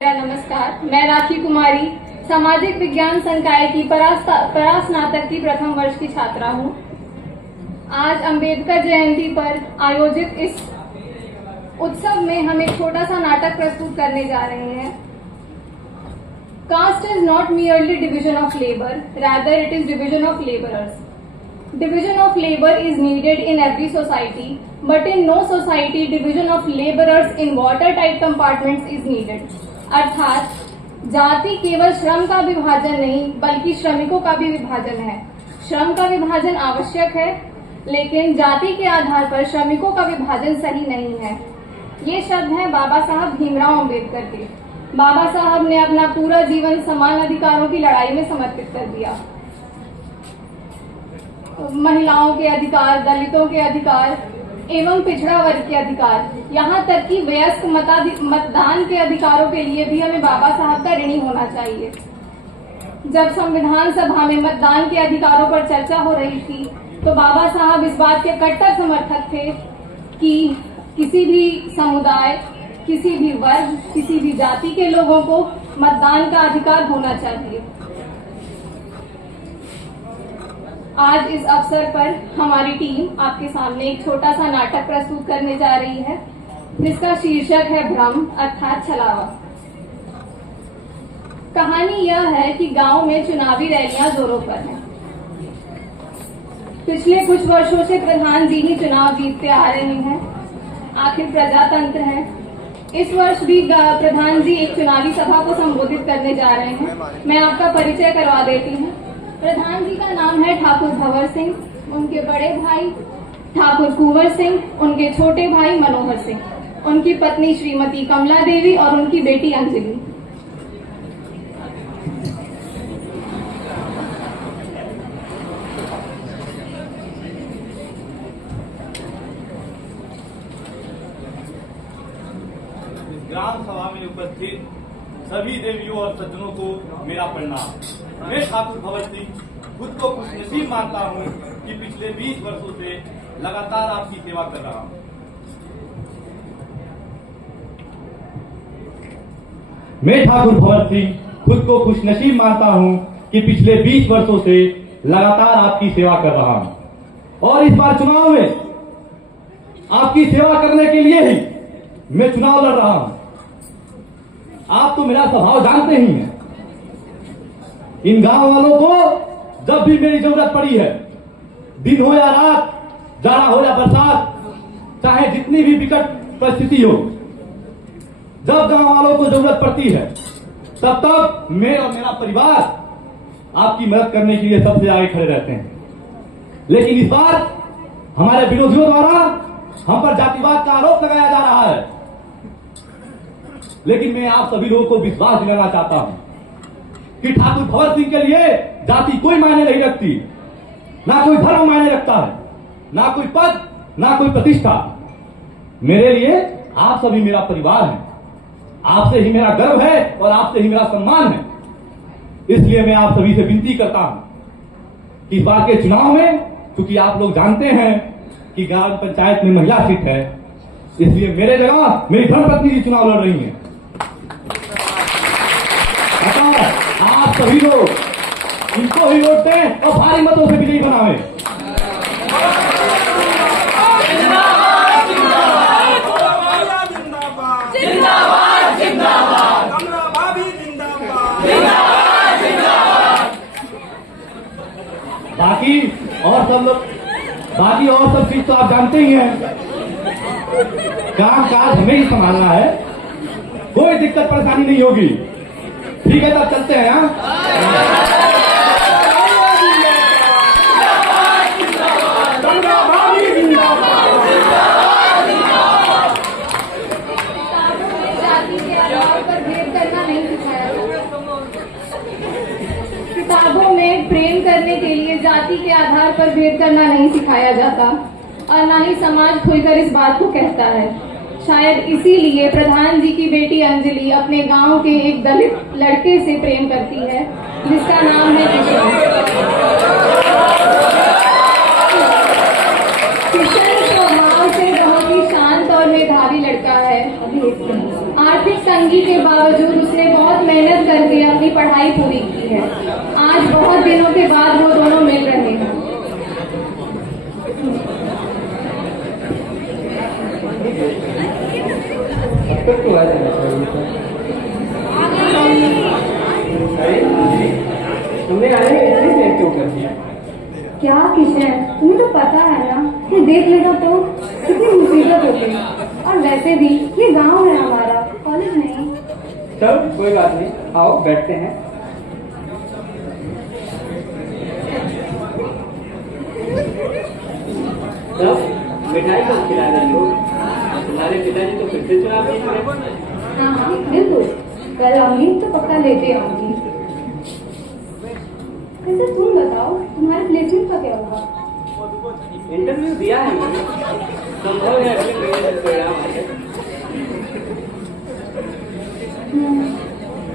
नमस्कार, मैं राखी कुमारी सामाजिक विज्ञान संकाय की परास्नातक की प्रथम वर्ष की छात्रा हूँ। आज अंबेडकर जयंती पर आयोजित इस उत्सव में हम एक छोटा सा नाटक प्रस्तुत करने जा रहे हैं। Caste is not merely division of labor, rather it is division of laborers. Division of labor is needed in every society, but in no society division of laborers in watertight compartments is needed. अर्थात जाति केवल श्रम का विभाजन नहीं बल्कि श्रमिकों का भी विभाजन है। श्रम का विभाजन आवश्यक है, लेकिन जाति के आधार पर श्रमिकों का विभाजन सही नहीं है। ये शब्द हैं बाबा साहब भीमराव अंबेडकर के। बाबा साहब ने अपना पूरा जीवन समान अधिकारों की लड़ाई में समर्पित कर दिया। महिलाओं के अधिकार, दलितों के अधिकार एवं पिछड़ा वर्ग के अधिकार, यहाँ तक कि वयस्क मतदान के अधिकारों के लिए भी हमें बाबा साहब का ऋणी होना चाहिए। जब संविधान सभा में मतदान के अधिकारों पर चर्चा हो रही थी तो बाबा साहब इस बात के कट्टर समर्थक थे कि किसी भी समुदाय, किसी भी वर्ग, किसी भी जाति के लोगों को मतदान का अधिकार होना चाहिए। आज इस अवसर पर हमारी टीम आपके सामने एक छोटा सा नाटक प्रस्तुत करने जा रही है, जिसका शीर्षक है भ्रम अर्थात छलावा। कहानी यह है कि गांव में चुनावी रैलियां जोरों पर हैं। पिछले कुछ वर्षों से प्रधान जी ही चुनाव जीतते आ रहे हैं। आखिर प्रजातंत्र है। इस वर्ष भी प्रधान जी एक चुनावी सभा को संबोधित करने जा रहे हैं। मैं आपका परिचय करवा देती हूँ। प्रधान जी का नाम है ठाकुर भंवर सिंह, उनके बड़े भाई ठाकुर कुंवर सिंह, उनके छोटे भाई मनोहर सिंह, उनकी पत्नी श्रीमती कमला देवी और उनकी बेटी अंजलि। ग्राम सभा में उपस्थित सभी देवियों और सज्जनों को मेरा प्रणाम। मैं ठाकुर भंवर सिंह खुद को खुशनसीब मानता हूँ कि पिछले 20 वर्षों से लगातार आपकी सेवा कर रहा हूँ। मैं ठाकुर भंवर सिंह खुद को खुशनसीब मानता हूँ कि पिछले 20 वर्षों से लगातार आपकी सेवा कर रहा हूँ और इस बार चुनाव में आपकी सेवा करने के लिए ही मैं चुनाव लड़ रहा हूँ। आप तो मेरा स्वभाव जानते ही हैं। इन गांव वालों को जब भी मेरी जरूरत पड़ी है, दिन हो या रात, जाड़ा हो या बरसात, चाहे जितनी भी विकट परिस्थिति हो, जब गांव वालों को जरूरत पड़ती है तब मैं और मेरा परिवार आपकी मदद करने के लिए सबसे आगे खड़े रहते हैं। लेकिन इस बार हमारे विरोधियों द्वारा हम पर जातिवाद का आरोप लगाया जा रहा है। लेकिन मैं आप सभी लोगों को विश्वास दिलाना चाहता हूं कि ठाकुर भंवर सिंह के लिए जाति कोई मायने नहीं रखती, ना कोई धर्म मायने रखता है, ना कोई पद, ना कोई प्रतिष्ठा। मेरे लिए आप सभी मेरा परिवार है। आपसे ही मेरा गर्व है और आपसे ही मेरा सम्मान है। इसलिए मैं आप सभी से विनती करता हूं कि इस बार के चुनाव में, क्योंकि आप लोग जानते हैं कि ग्राम पंचायत में महिला सीट है, इसलिए मेरे जगह मेरी धर्मपत्नी जी चुनाव लड़ रही हैं। आप सभी लोग इनको ही वोट दें और भारी मतों से विजयी बनावें। बाकी और सब चीज तो आप जानते ही हैं। काम काज हमें ही संभालना है, कोई दिक्कत परेशानी नहीं होगी। ठीक है, तब चलते हैं। किताबों में प्रेम करने के लिए जाति के आधार पर भेद करना नहीं सिखाया जाता और न ही समाज खुलकर इस बात को कहता है। शायद इसीलिए प्रधान जी की बेटी अंजलि अपने गांव के एक दलित लड़के से प्रेम करती है, जिसका नाम है किशन। किशन स्वभाव से बहुत ही शांत और मेधावी लड़का है। आर्थिक तंगी के बावजूद उसने बहुत मेहनत करके अपनी पढ़ाई पूरी की है। आज बहुत दिनों के बाद वो दोनों मिल रहे हैं। अब तक तो आ जाना चाहिए था। अरे तुमने आने में इतनी देर क्यों कर दिया? क्या किशन, तुम्हें तो पता है ना कि देख लेगा तो कितनी मुसीबत होती। और वैसे भी ये गांव है हमारा, कॉलेज नहीं। चलो कोई बात नहीं, आओ बैठते हैं। तब मिठाई कब खिला रहे हो? तुम्हारे पिताजी तो फिर से चुनाव जीत गए। हाँ हाँ बिल्कुल, कल आऊंगी तो पक्का लेते आऊंगी। वैसे तुम बताओ, तुम्हारे प्लेसमेंट का क्या हुआ? इंटरव्यू दिया है मैंने, संभव है अगले महीने तक परिणाम आ जाए।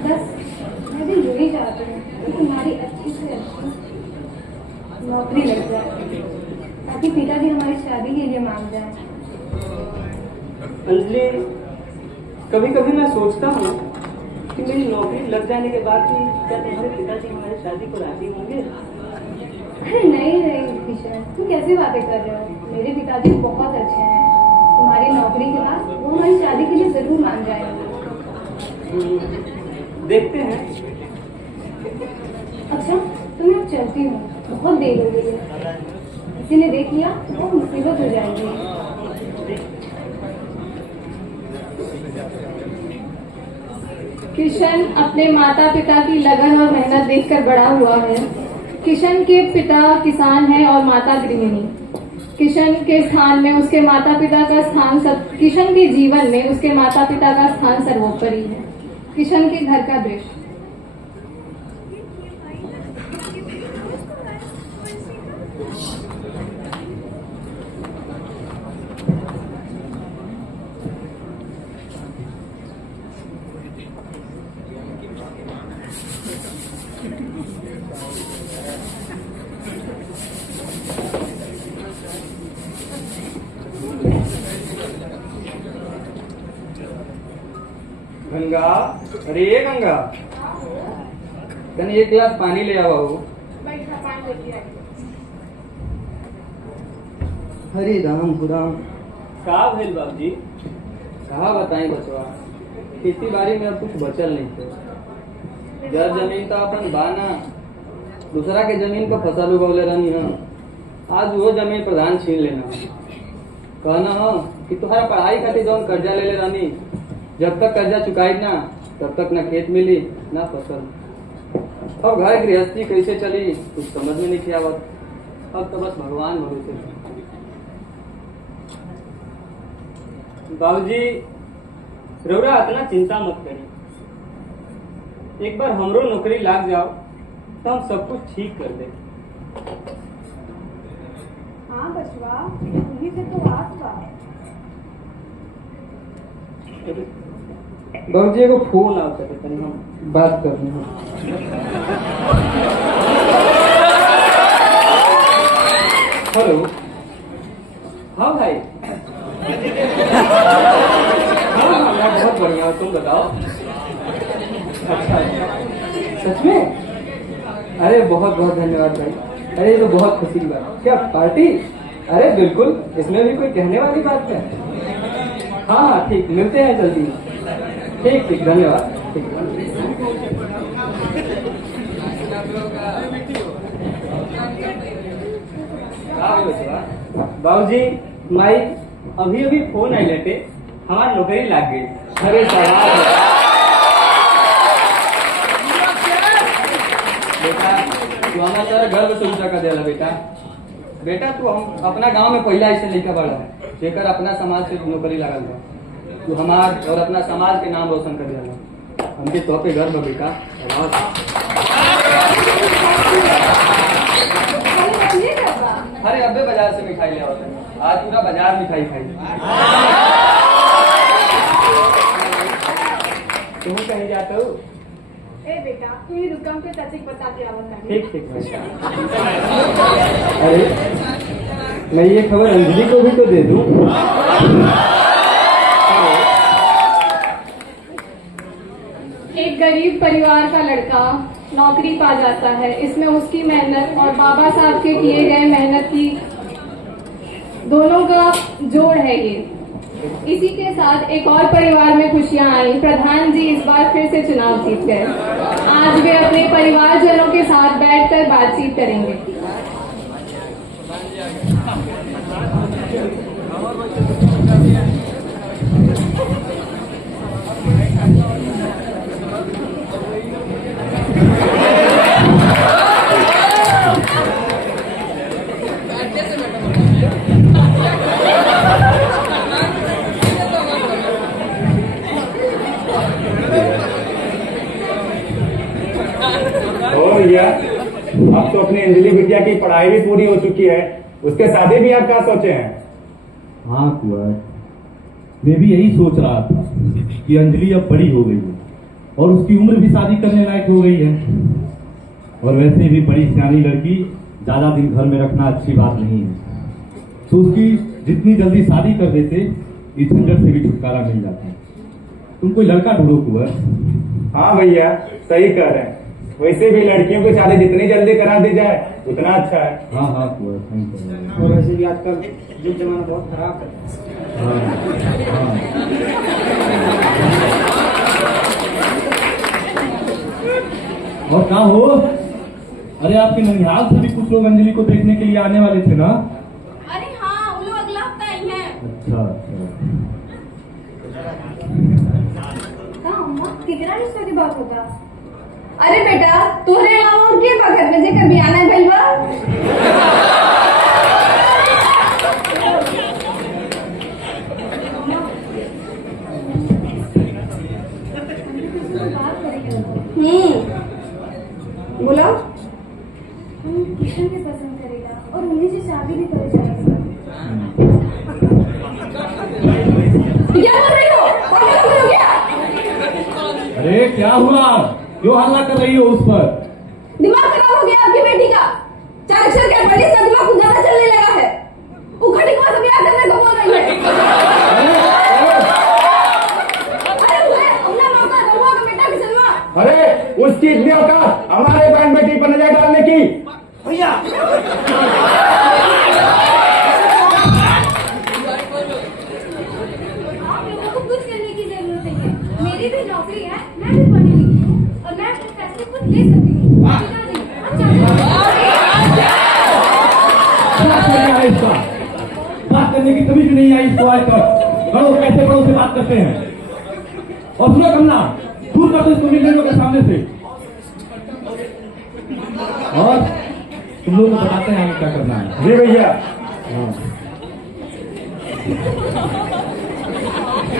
बस मैं भी यही चाहती हूँ कि तुम्हारी अच्छी से अच्छी नौकरी लग जाए, ताकि पिताजी हमारी शादी के लिए मान जाए। अंजलि, कभी कभी मैं सोचता हूँ कि मेरी नौकरी लग जाने के बाद भी क्या तुम्हारे पिताजी हमारी शादी को राजी होंगे? अरे नहीं किशन, तुम कैसी बातें कर रहे हो? मेरे पिताजी बहुत अच्छे हैं। तुम्हारी नौकरी के बाद वो हमारी शादी के लिए जरूर मान जाएंगे। देखते हैं। अच्छा तो मैं अब चलती हूँ, बहुत देर हो गई है। किसी ने देख लिया तो मुसीबत हो जाएगी। किशन अपने माता पिता की लगन और मेहनत देखकर बड़ा हुआ है। किशन के पिता किसान हैं और माता गृहिणी। किशन के स्थान में उसके माता पिता का स्थान किशन के जीवन में उसके माता पिता का स्थान सर्वोपरि है। किशन के घर का दृश्य। गंगा, अरे ये गंगा, कहीं एक गिलास पानी ले आओ। हरे राम गुराम। का भेल बाबूजी? कहा बताई बचवा, खेती बाड़ी में अब कुछ बचल नहीं थे। जब जमीन तो अपन बाना, दूसरा के जमीन पर फसल उगौले रहनी है। आज वो जमीन प्रधान छीन लेना, कहना हो कि तुम्हारा पढ़ाई खातिर जौन कर्जा ले रहनी, जब तक कर्जा चुकाई ना तब तक न खेत मिली ना फसल। अब घर गृहस्थी कैसे चली कुछ समझ में नहीं आवत। अब तो बस भगवान भरोसे। बाबूजी, रउरा इतना चिंता मत करी। एक बार हमरो नौकरी लाग जाओ तो हम सब कुछ ठीक कर दे। हाँ बचवा, तुम्ही से तो आस बा। बाबूजी को फोन आ सके तनी हम बात करनी है। हेलो। हाँ भाई। हाँ मैं बहुत बढ़िया हूँ, तुम बताओ। अच्छा सच में? अरे बहुत बहुत धन्यवाद भाई। अरे ये तो बहुत खुशी की बात। क्या पार्टी? अरे बिल्कुल, इसमें भी कोई कहने वाली बात है। हाँ ठीक, मिलते हैं जल्दी। ठीक ठीक, धन्यवाद। ठीक। बाबूजी, माई अभी अभी फोन आई लेटे, हमारी नौकरी लग गई। अरे बेटा तू हमारा सारा गर्व से ऊंचा कर दिया बेटा। बेटा तू हम अपना गांव में पहला ऐसे लिखा पड़ा है जेकर अपना समाज से नौकरी लगल बा। तू हमार और अपना समाज के नाम रोशन कर दिया। हमके तो पे गर्व बेटा। अरे अबे बाजार से मिठाई ले आओ। आज पूरा बाजार मिठाई खाई। तुम कहीं जाते हो? ए बेटा, तू ही दुकान पे चाची बता के आवत है। ठीक ठीक। अरे मैं ये खबर अंजलि को भी तो दे दूं। एक गरीब परिवार का लड़का नौकरी पा जाता है। इसमें उसकी मेहनत और बाबा साहब के किए गए मेहनत की दोनों का जोड़ है ये। इसी के साथ एक और परिवार में खुशियां आई। प्रधान जी इस बार फिर से चुनाव जीत गए। आज वे अपने परिवारजनों के साथ बैठकर बातचीत करेंगे। भैया, अब तो अपनी अंजलि बिटिया की पढ़ाई भी पूरी हो चुकी है, उसके शादी भी आप क्या सोचे हैं? हाँ कुंवर, मैं भी यही सोच रहा था कि अंजलि अब बड़ी हो गई है और उसकी उम्र भी शादी करने लायक हो गई है। और वैसे भी बड़ी सियानी लड़की ज्यादा दिन घर में रखना अच्छी बात नहीं है, तो उसकी जितनी जल्दी शादी कर देते इस झंझट से भी छुटकारा मिल जाता है। तुम कोई लड़का ढूंढो कुंवर। हाँ भैया, सही कह रहे हैं। वैसे भी लड़कियों की शादी जितनी जल्दी करा दी जाए उतना अच्छा है। हाँ हाँ कुंवर, सही कह रहे हो। और वैसे भी आजकल युग जमाना बहुत खराब है। हाँ, हाँ। और कहाँ हो? अरे आपके ननिहाल से भी कुछ लोग अंजलि को देखने के लिए आने वाले थे ना? अरे हाँ, वो लोग अगला हफ्ता आई हैं। अच्छा अच्छा। हाँ अम्मा, कितना रिश्तों की बात होता? अरे बेटा, तोरे अलावा और के बगत में जे कभी आना गइल बा? बोलो। हम किशन के पसंद करेगा और उन्हीं से शादी भी करे जाएगा। क्या बोल रही हो? पागल हो क्या? अरे क्या हुआ? क्यों हल्ला कर रही हो उस पर? दिमाग खराब हो गया आपकी बेटी का। 4 अक्षर क्या पढ़ी, इसका दिमाग कुछ ज्यादा चलने लगा है। उखड़ी को सब याद करने को बोल रही है। अरे वो है अपना मौका, रहुआ का बेटा किसनवा। अरे उसकी इतनी औकात हमारे बहन बेटी पर नजर डालने की? भैया आप लोगों को कुछ करने की जरूरत नहीं है। मेरी भी नौकरी है, मैं भी पढ़ी लिखी हूँ और मैं अपने फैसले खुद ले सकती हूँ। पिताजी, बात करने की कभी भी नहीं आई इसको आज तक। बड़ों कैसे बड़ों से बात करते हैं? और सुनो कमला, दूर कर दो इसको मिलने के सामने से। और तुम लोग बताते हैं हमें क्या करना है। जी भैया।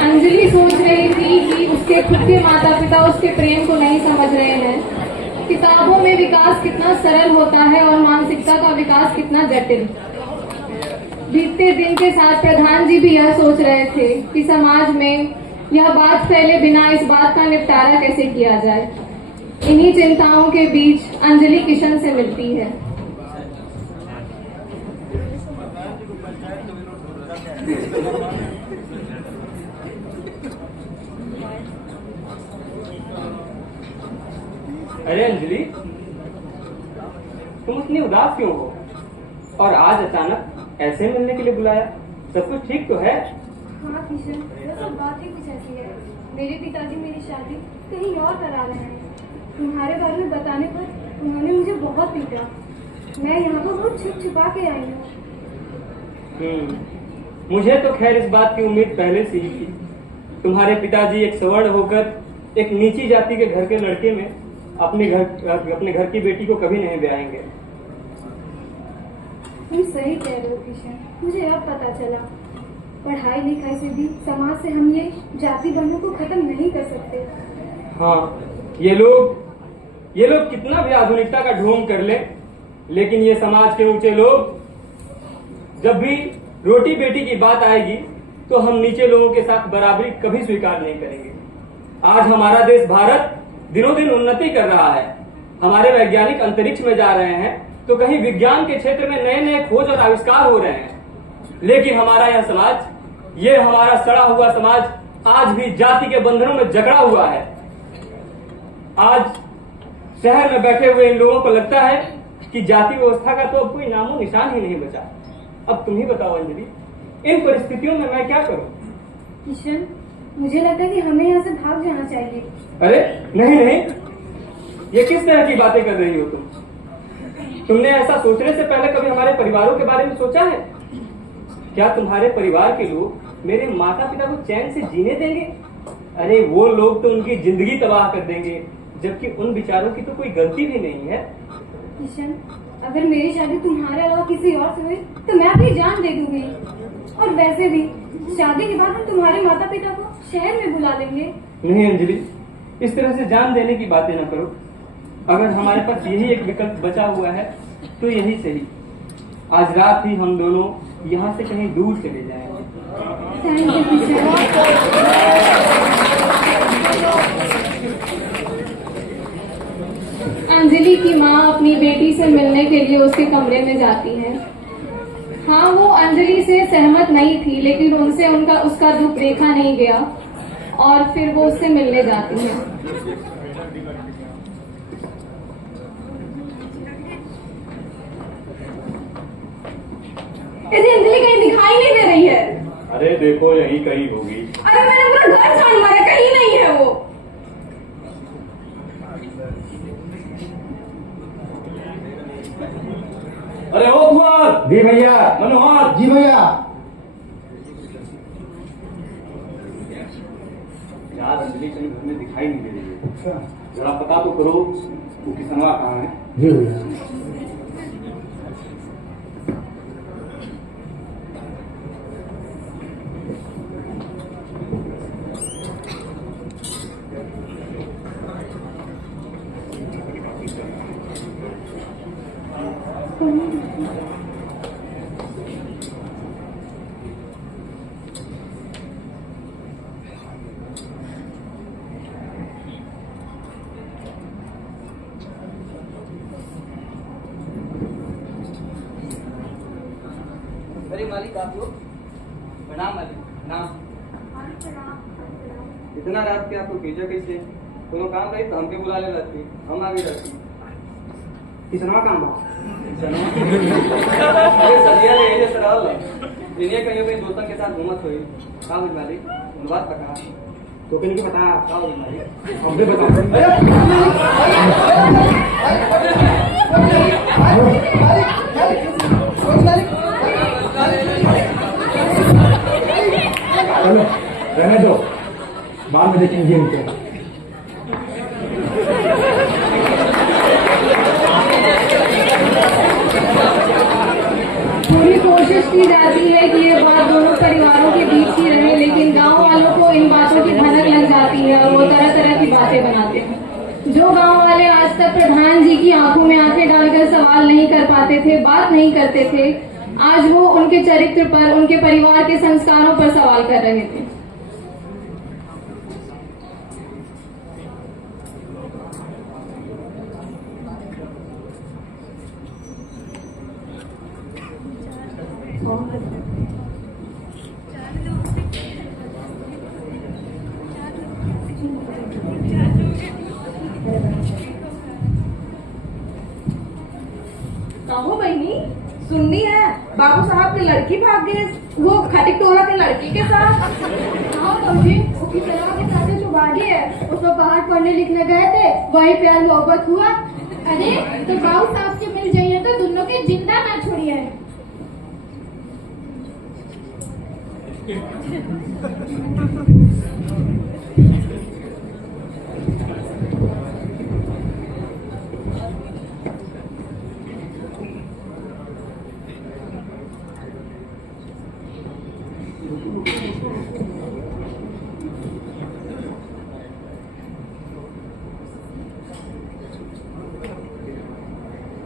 अंजलि सोच रही थी कि उसके खुद के माता पिता उसके प्रेम को नहीं समझ रहे हैं। किताबों में विकास कितना सरल होता है और मानसिकता का विकास कितना जटिल। बीतते दिन के साथ प्रधान जी भी यह सोच रहे थे कि समाज में यह बात फैले बिना इस बात का निपटारा कैसे किया जाए। इन्हीं चिंताओं के बीच अंजलि किशन से मिलती है। अरे अंजलि, तुम इतनी उदास क्यों हो? और आज अचानक ऐसे मिलने के लिए बुलाया? सब कुछ ठीक तो है? हाँ किशन, वो सब बात ही कुछ ऐसी है। मेरे पिताजी मेरी शादी कहीं और करा रहे हैं। तुम्हारे बारे में बताने पर उन्होंने मुझे बहुत पीटा। मैं यहाँ पर बहुत छुप छुपा के आई हूँ। मुझे तो खैर इस बात की उम्मीद पहले से ही थी। तुम्हारे पिताजी एक सवर्ण होकर एक नीची जाति के घर के लड़के में अपने घर की बेटी को कभी नहीं ब्याहेंगे। तुम सही कह रहे हो किशन, मुझे अब पता चला। पढ़ाई लिखाई से भी समाज से हम ये जाति बंधन को खत्म नहीं कर सकते। हाँ, ये लोग कितना भी आधुनिकता का ढोंग कर ले, लेकिन ये समाज के ऊंचे लोग जब भी रोटी बेटी की बात आएगी तो हम नीचे लोगों के साथ बराबरी कभी स्वीकार नहीं करेंगे। आज हमारा देश भारत दिनों दिन उन्नति कर रहा है। हमारे वैज्ञानिक अंतरिक्ष में जा रहे हैं, तो कहीं विज्ञान के क्षेत्र में नए नए खोज और आविष्कार हो रहे हैं। लेकिन हमारा यह समाज, ये हमारा सड़ा हुआ समाज आज भी जाति के बंधनों में जकड़ा हुआ है। आज शहर में बैठे हुए इन लोगों को लगता है कि जाति व्यवस्था का तो अब कोई नामो निशान ही नहीं बचा। अब तुम ही बताओ अंजलि, इन परिस्थितियों में मैं क्या करूं? किशन, मुझे लगता है कि हमें यहाँ से भाग जाना चाहिए। अरे नहीं नहीं, ये किस तरह की बातें कर रही हो तुम? तुमने ऐसा सोचने से पहले कभी हमारे परिवारों के बारे में सोचा है? क्या तुम्हारे परिवार के लोग मेरे माता पिता को चैन से जीने देंगे? अरे वो लोग तो उनकी जिंदगी तबाह कर देंगे, जबकि उन बेचारों की तो कोई गलती भी नहीं है। किशन, अगर मेरी शादी तुम्हारे अलावा किसी और से हुई तो मैं अपनी जान दे दूंगी। और वैसे भी शादी के बाद हम तुम्हारे माता पिता को शहर में बुला लेंगे। नहीं अंजलि, इस तरह से जान देने की बातें न करो। अगर हमारे पास यही एक विकल्प बचा हुआ है तो यही सही। आज रात ही हम दोनों यहाँ से कहीं दूर चले जाएंगे। Thank you Kishan. अंजलि की माँ अपनी बेटी से मिलने के लिए उसके कमरे में जाती है। हाँ, वो अंजलि से सहमत नहीं थी, लेकिन उनसे उसका दुख देखा नहीं गया और फिर वो उससे मिलने जाती है। इसे अंजलि कहीं दिखाई नहीं दे रही है। अरे देखो, यहीं कहीं होगी। अरे मैंने पूरा घर छान मारा, कहीं नहीं है वो। अरे ओ कुंवर! जी भैया। मनोहर! जी भैया। यार अंजलि कहीं घर में दिखाई नहीं दे रही है। जरा पता तो करो वो किसनवा कहाँ है। जी भैया। अरे मालिक, आप लोग प्रणाम। मालिक प्रणाम। इतना रात के आपको भेजा कैसे? कोनो काम रही तो हमके बुला ले रहती, हम आगे रहती। किसनवा काम बा? अरे सदिया ले ये सरल दुनिया कहीं अपने दोस्तों के साथ घूमत हुई। का हुई मालिक? उन बात पता तो कहीं नहीं पता। का हुई मालिक? हमसे चलो रहने दो, बाद में देखेंगे इनको। पूरी कोशिश की जाती है कि ये बात दोनों परिवारों के बीच ही रहे, लेकिन गांव वालों को इन बातों की भनक लग जाती है और वो तरह तरह की बातें बनाते हैं। जो गांव वाले आज तक प्रधान जी की आंखों में आंखें डालकर सवाल नहीं कर पाते थे, बात नहीं करते थे, आज वो उनके चरित्र पर, उनके परिवार के संस्कारों पर सवाल कर रहे थे। कहो बहनी, सुननी है बाबू साहब की लड़की भाग गई वो खटिक टोला के लड़की के साथ। हाँ बाबूजी, वो किसनवा के साथ जो भागी है उसको बाहर पढ़ने लिखने गए थे, वही प्यार मोहब्बत हुआ। अरे तो बाबू साहब से मिल जाइए तो दोनों के जिंदा ना छोड़िए।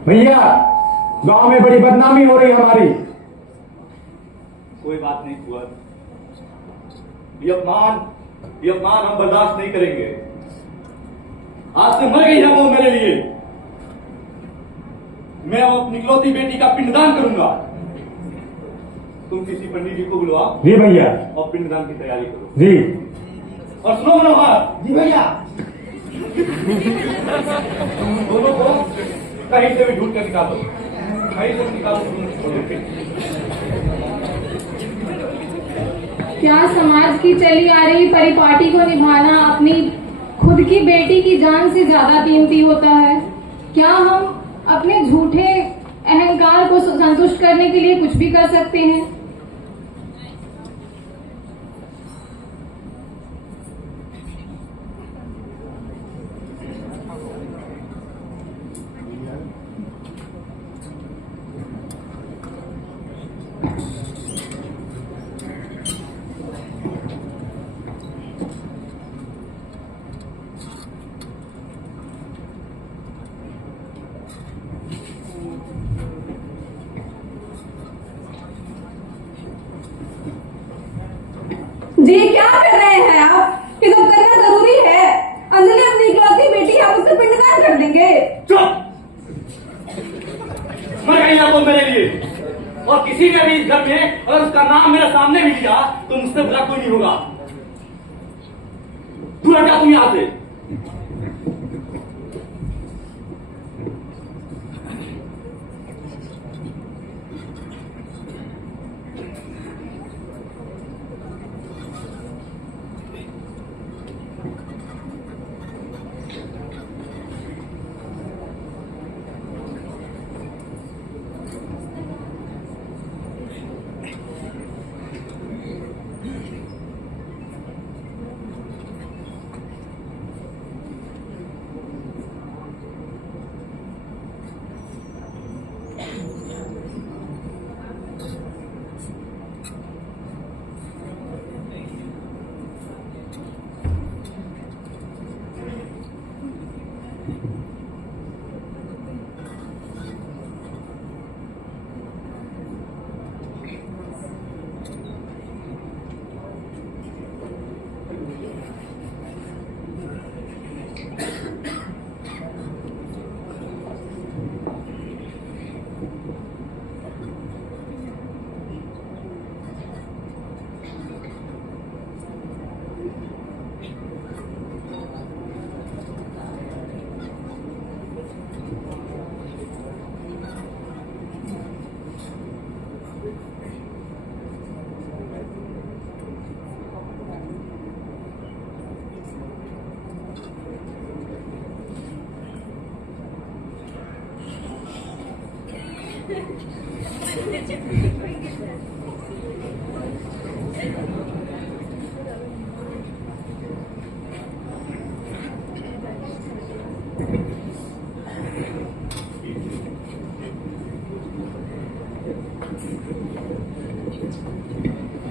भैया, गांव में बड़ी बदनामी हो रही है हमारी। कोई बात नहीं कुंवर, ये अपमान हम बर्दाश्त नहीं करेंगे। आज से मर गई है वो मेरे लिए। मैं अब अपनी इकलौती बेटी का पिंडदान करूंगा। तुम किसी पंडित जी को बुलवा जी भैया। और पिंडदान की तैयारी करो। जी। और सुनो मनोहर। जी भैया। तुम दोनों को कहीं से भी ढूंढ कर निकालो, कहीं से भी निकालो। क्या समाज की चली आ रही परिपाटी को निभाना अपनी खुद की बेटी की जान से ज्यादा कीमती होता है? क्या हम अपने झूठे अहंकार को संतुष्ट करने के लिए कुछ भी कर सकते हैं? जी क्या कर रहे हैं आप? ये सब करना जरूरी है। अंजलि अपनी इकलौती बेटी है, आप उसका पिंडदान कर देंगे। चुप! मर गई ना वो मेरे लिए, और किसी ने भी इस घर में अगर उसका नाम मेरे सामने भी लिया तो मुझसे बुरा कोई नहीं होगा। तू हट जा तुम यहां से।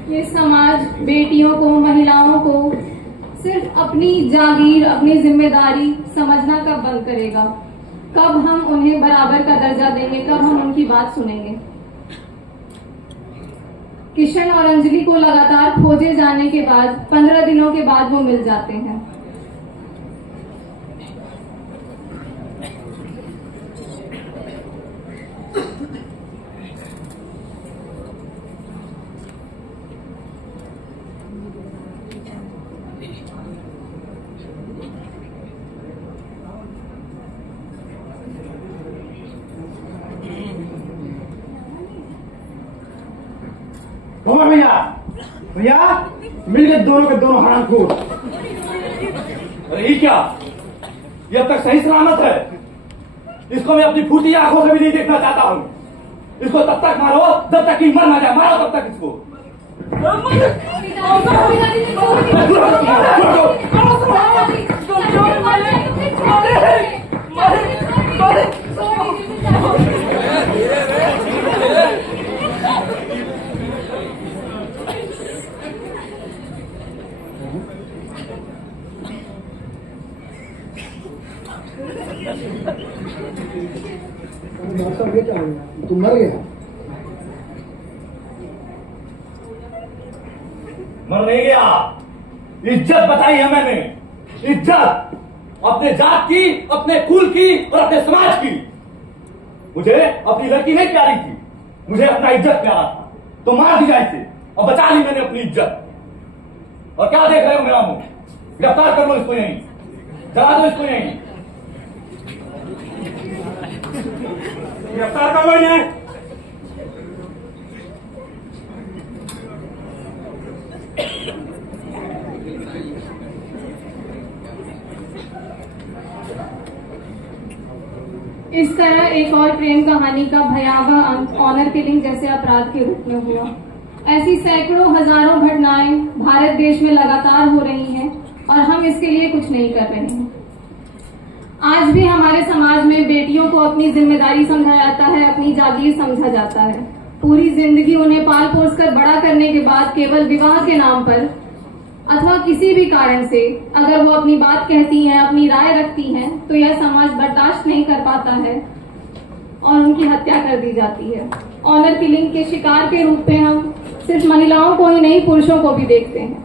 ये समाज बेटियों को, महिलाओं को सिर्फ अपनी जागीर, अपनी जिम्मेदारी समझना कब बंद करेगा? कब हम उन्हें बराबर का दर्जा देंगे? कब हम उनकी बात सुनेंगे? किशन और अंजलि को लगातार खोजे जाने के बाद 15 दिनों के बाद वो मिल जाते हैं। कौन भैया? भैया मिल गए दोनों के दोनों हरामखोर। अरे ये क्या? ये अब तक सही सलामत है? इसको मैं अपनी फूटी आंखों से भी नहीं देखना चाहता हूँ। इसको तब तक मारो जब तक कि मर ना जाए। मारो तब तक इसको। तुम मर गया? मर नहीं गया। इज्जत बताई है मैंने। इज्जत अपने जात की, अपने कुल की और अपने समाज की। मुझे अपनी लड़की नहीं प्यारी थी, मुझे अपना इज्जत प्यारा था। तो मार दिया इसे और बचा ली मैंने अपनी इज्जत। और क्या देख रहे हो मेरा मुंह? गिरफ्तार कर लो इसको यहीं। चला दो इसको यहीं। गिरफ्तार करो इन्हें। इस तरह एक और प्रेम कहानी का भयावह अंत ऑनर किलिंग जैसे अपराध के रूप में हुआ। ऐसी सैकड़ों हजारों घटनाएं भारत देश में लगातार हो रही हैं और हम इसके लिए कुछ नहीं कर रहे हैं। आज भी हमारे समाज में बेटियों को अपनी जिम्मेदारी समझा जाता है, अपनी जागीर समझा जाता है। पूरी जिंदगी उन्हें पाल पोस कर बड़ा करने के बाद केवल विवाह के नाम पर अथवा किसी भी कारण से अगर वो अपनी बात कहती हैं, अपनी राय रखती हैं, तो यह समाज बर्दाश्त नहीं कर पाता है और उनकी हत्या कर दी जाती है। ऑनर किलिंग के शिकार के रूप में हम सिर्फ महिलाओं को ही नहीं, पुरुषों को भी देखते हैं।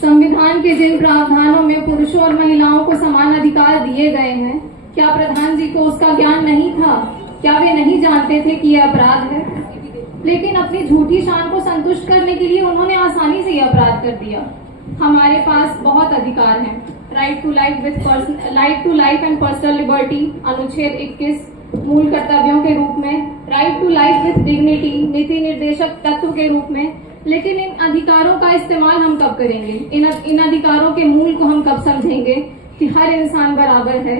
संविधान के जिन प्रावधानों में पुरुषों और महिलाओं को समान अधिकार दिए गए हैं, क्या प्रधान जी को उसका ज्ञान नहीं था? क्या वे नहीं जानते थे कि यह अपराध है? लेकिन अपनी झूठी शान को संतुष्ट करने के लिए उन्होंने आसानी से यह अपराध कर दिया। हमारे पास बहुत अधिकार हैं। Right to life and personal liberty अनुच्छेद 21 मूल कर्तव्यों के रूप में, right to life with dignity नीति निर्देशक तत्व के रूप में। लेकिन इन अधिकारों का इस्तेमाल हम कब करेंगे? इन अधिकारों के मूल को हम कब समझेंगे कि हर इंसान बराबर है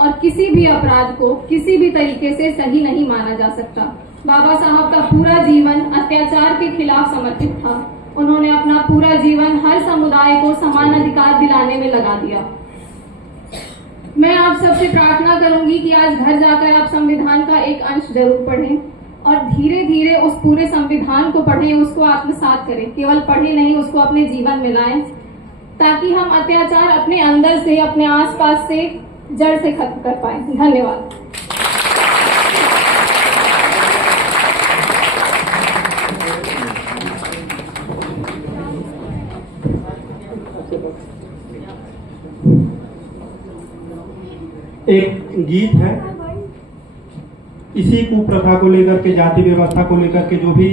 और किसी भी अपराध को किसी भी तरीके से सही नहीं माना जा सकता। बाबा साहब का पूरा जीवन अत्याचार के खिलाफ समर्पित था। उन्होंने अपना पूरा जीवन हर समुदाय को समान अधिकार दिलाने में लगा दिया। मैं आप सबसे प्रार्थना करूंगी कि आज घर जाकर आप संविधान का एक अंश जरूर पढ़ें और धीरे धीरे उस पूरे संविधान को पढ़ें, उसको आत्मसात करें। केवल पढ़ें नहीं, उसको अपने जीवन में लाएं, ताकि हम अत्याचार अपने अंदर से, अपने आसपास से जड़ से खत्म कर पाए। धन्यवाद। एक गीत है इसी कुप्रथा को लेकर के, जाति व्यवस्था को लेकर के जो भी